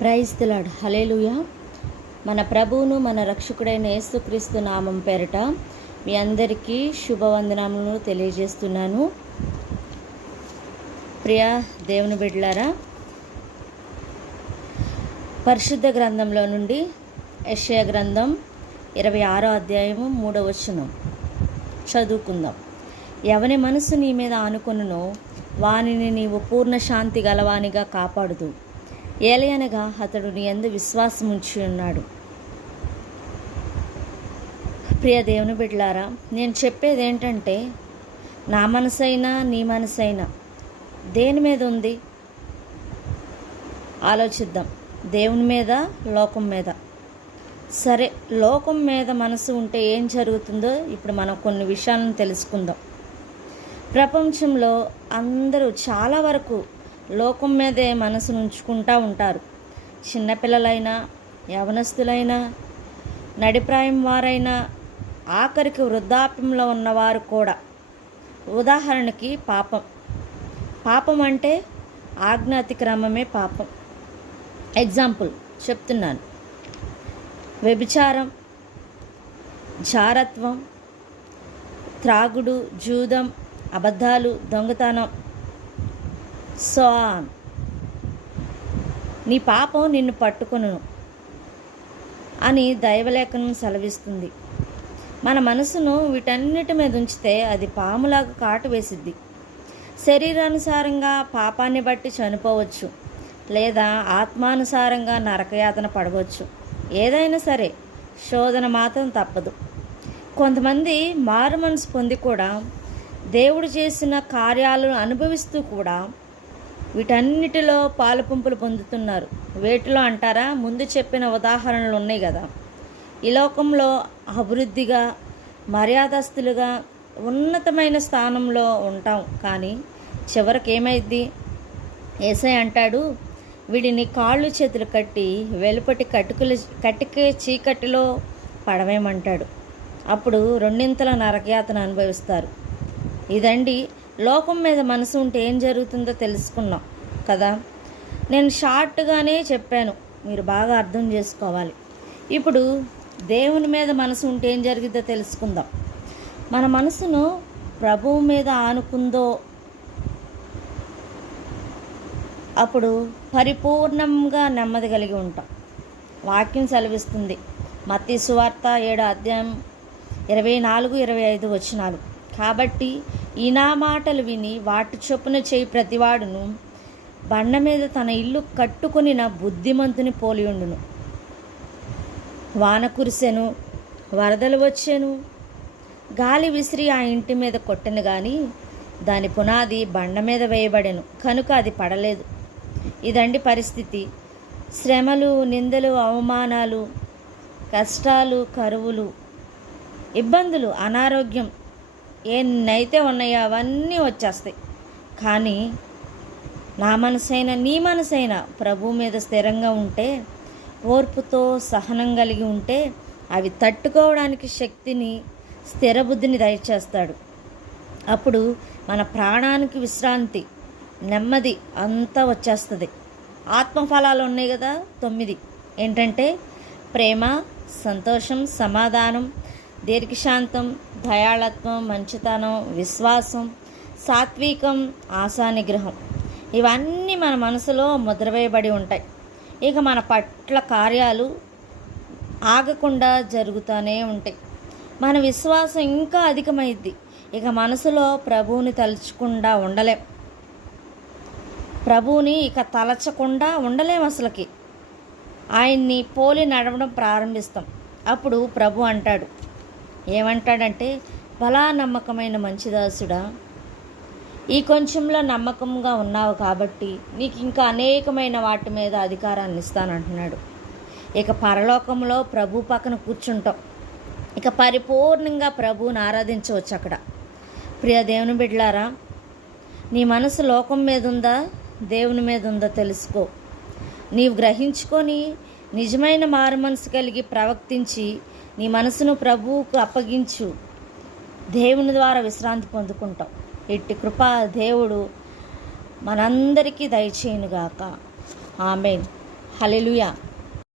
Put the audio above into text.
Praise the lord. హల్లెలూయా. మన ప్రభువును మన రక్షకుడైన యేసుక్రీస్తు నామం పేరట మీ అందరికీ శుభవందనములను తెలియజేస్తున్నాను. ప్రియ దేవుని బిడ్డలారా, పరిశుద్ధ గ్రంథంలో నుండి యెషయా గ్రంథం 26వ అధ్యాయము 3వ వచనం చదువుకుందాం. ఎవని మనసు నీ మీద ఆనుకొనునో వానిని నీవు పూర్ణ శాంతి గలవానిగా కాపాడుదు, ఏలయనగా అతడు నీ యందు విశ్వాసం ఉంచి ఉన్నాడు. ప్రియ దేవుని బిడ్డలారా, నేను చెప్పేది ఏంటంటే, నా మనసైనా నీ మనసైనా దేని మీద ఉంది ఆలోచిద్దాం. దేవుని మీద, లోకం మీద. సరే, లోకం మీద మనసు ఉంటే ఏం జరుగుతుందో ఇప్పుడు మనం కొన్ని విషయాలను తెలుసుకుందాం. ప్రపంచంలో అందరూ చాలా వరకు లోకం మీదే మనసును ఉంచుకుంటూ ఉంటారు. చిన్నపిల్లలైనా, యవనస్తులైనా, నడిప్రాయం వారైనా, ఆఖరికి వృద్ధాప్యంలో ఉన్నవారు కూడా. ఉదాహరణకి పాపం అంటే ఆజ్ఞ అతిక్రమమే పాపం. ఎగ్జాంపుల్ చెప్తున్నాను. వ్యభిచారం, జారత్వం, త్రాగుడు, జూదం, అబద్ధాలు, దొంగతనం, సో నీ పాపం నిన్ను పట్టుకొనును అని దైవలేఖనం సెలవిస్తుంది. మన మనసును వీటన్నిటి మీద ఉంచితే అది పాములాగా కాటు వేసిద్ది. శరీరానుసారంగా పాపాన్ని బట్టి చనిపోవచ్చు, లేదా ఆత్మానుసారంగా నరకయాతన పడవచ్చు. ఏదైనా సరే శోధన మాత్రం తప్పదు. కొంతమంది మారు మనసు పొంది కూడా దేవుడు చేసిన కార్యాలను అనుభవిస్తూ కూడా వీటన్నిటిలో పాలుపంపులు పొందుతున్నారు. వేటిలో అంటారా? ముందు చెప్పిన ఉదాహరణలు ఉన్నాయి కదా. ఈ లోకంలో అభివృద్ధిగా, మర్యాదస్తులుగా, ఉన్నతమైన స్థానంలో ఉంటాం. కానీ చివరికి ఏమైద్ది? యేసయ్య అంటాడు, వీడిని కాళ్ళు చేతులు కట్టి వెలుపటి కటికే చీకటిలో పడవేయమంటాడు. అప్పుడు రెండింతల నరకయాతన అనుభవిస్తారు. ఇదండి లోకం మీద మనసు ఉంటే ఏం జరుగుతుందో తెలుసుకున్నాం కదా. నేను షార్ట్గానే చెప్పాను, మీరు బాగా అర్థం చేసుకోవాలి. ఇప్పుడు దేవుని మీద మనసు ఉంటే ఏం జరిగిద్దో తెలుసుకుందాం. మన మనసును ప్రభువు మీద ఆనుకుందో అప్పుడు పరిపూర్ణంగా నెమ్మది కలిగి ఉంటాం. వాక్యం సెలవిస్తుంది. మత్తయి సువార్త 7వ అధ్యాయం 24-25 వచనాలు. కాబట్టి ఈ నా మాటలు విని వాటి చొప్పున చేయి ప్రతివాడును బండ మీద తన ఇల్లు కట్టుకొనిన బుద్ధిమంతుని పోలియుండును. వాన కురిసెను, వరదలు వచ్చెను, గాలి విసిరి ఆ ఇంటి మీద కొట్టెను, కానీ దాని పునాది బండ మీద వేయబడెను, కనుక అది పడలేదు. ఇదండి పరిస్థితి. శ్రమలు, నిందలు, అవమానాలు, కష్టాలు, కరువులు, ఇబ్బందులు, అనారోగ్యం ఎన్నైతే ఉన్నాయో అవన్నీ వచ్చేస్తాయి. కానీ నా మనసైనా నీ మనసైనా ప్రభు మీద స్థిరంగా ఉంటే, ఓర్పుతో సహనం కలిగి ఉంటే అవి తట్టుకోవడానికి శక్తిని, స్థిరబుద్ధిని దయచేస్తాడు. అప్పుడు మన ప్రాణానికి విశ్రాంతి, నెమ్మది అంతా వచ్చేస్తుంది. ఆత్మఫలాలు ఉన్నాయి కదా 9. ఏంటంటే ప్రేమ, సంతోషం, సమాధానం, దీర్ఘశాంతం, దయాళత్వం, మంచితనం, విశ్వాసం, సాత్వికం, ఆశానిగ్రహం. ఇవన్నీ మన మనసులో ముద్రవేయబడి ఉంటాయి. ఇక మన పట్ల కార్యాలు ఆగకుండా జరుగుతూనే ఉంటాయి. మన విశ్వాసం ఇంకా అధికమైద్ది. ఇక మనసులో ప్రభువుని తలుచకుండా ఉండలేం. ప్రభువుని ఇక తలచకుండా ఉండలేం అసలుకి. ఆయన్ని పోలి నడవడం ప్రారంభిస్తాం. అప్పుడు ప్రభు అంటాడు, ఏమంటాడంటే, బలా నమ్మకమైన మంచిదాసుడా, ఈ కొంచెంలో నమ్మకంగా ఉన్నావు కాబట్టి నీకు ఇంకా అనేకమైన వాటి మీద అధికారాన్ని ఇస్తానంటున్నాడు. ఇక పరలోకంలో ప్రభు పక్కన కూర్చుంటాం. ఇక పరిపూర్ణంగా ప్రభువుని ఆరాధించవచ్చు అక్కడ. ప్రియ దేవుని బిడ్డలారా, నీ మనసు లోకం మీద ఉందా, దేవుని మీద ఉందా తెలుసుకో. నీవు గ్రహించుకొని నిజమైన మారు మనసు కలిగి ప్రవర్తించి నీ మనసును ప్రభువుకు అప్పగించు. దేవుని ద్వారా విశ్రాంతి పొందుకుంటాం. ఇట్టి కృప దేవుడు మనందరికీ దయచేయునుగాక. ఆమేన్. హల్లెలూయా.